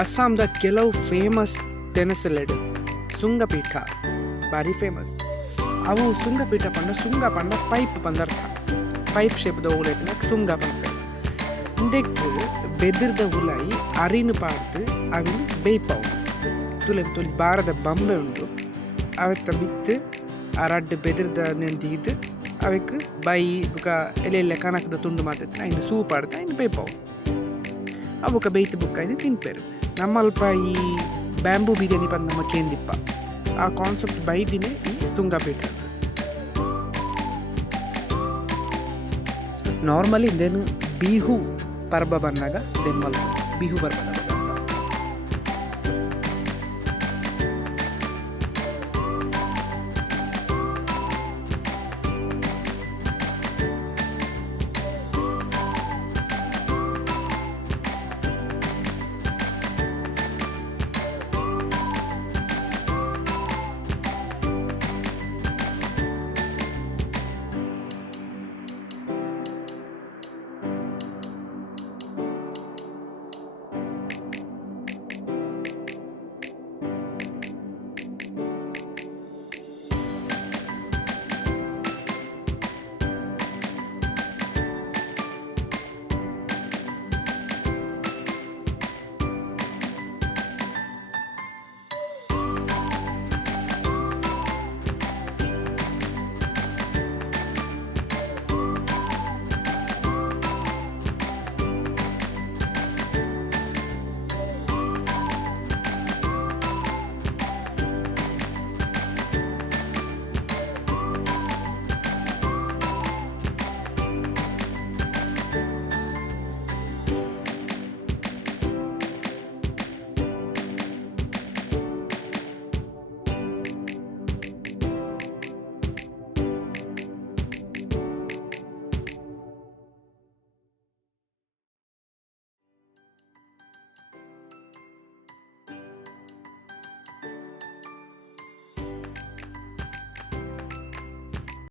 ಅಸ್ಸಾಂದ ಕೆಲವು ಫೇಮಸ್ ತೆನಸಲೆಡು ಸುಂಗ ಪೀಠ ಭಾರಿ ಫೇಮಸ್. ಅವು ಸುಂಗ ಪೀಠ ಸುಂಗ ಪಂಡ ಪೈಪ್ ಪಂದರ್ಥ ಪೈಪ್ ಶೇಪ್ದ ಉಲೇಟಿನ ಸುಂಗ ಪಂಡ ಇಂದಕ್ಕೆ ಬೆದಿರ್ದ ಹುಲಾಯಿ ಅರಿನು ಪಾಡ್ದು ಅವಿನ ಬೇಯ್ಪವು ತುಲೆ ತುಲಿ ಬಾರದ ಬಂಬೆ ಉಂಟು ಅವತ್ತ ಬಿತ್ತು ಆ ರಡ್ಡು ಬೆದಿರ್ದ ನೆಂದಿದ್ದು ಅವಕ್ಕೆ ಬೈ ಬುಕ ಎಲೆ ಕನಕದ ತುಂಡು ಮಾತೈತೆ ಐನು ಸೂಪ್ ಆಡ್ತಾ ಐನು ಬೇಯ್ಪವು ಅವಕ್ಕೆ ಬೇಯ್ತು ಬುಕ್ಕ ಐನು ತಿನ್ಪೇರು. ನಮ್ಮಲ್ಪ ಈ ಬ್ಯಾಂಬೂ ಬಿರಿಯಾನಿ ಬಂದು ನಮ್ಮ ಕೇಂದಿಪ್ಪ ಆ ಕಾನ್ಸೆಪ್ಟ್ ಬೈದಿನೇ ಈ ಸುಂಗಪೀಠ. ನಾರ್ಮಲಿ ಇಂದೇನು ಬಿಹು ಪರ್ಬ ಬಂದಾಗ ದೆನ್ ಮಲ್ಪ ಬಿಹು ಪರ್ಬ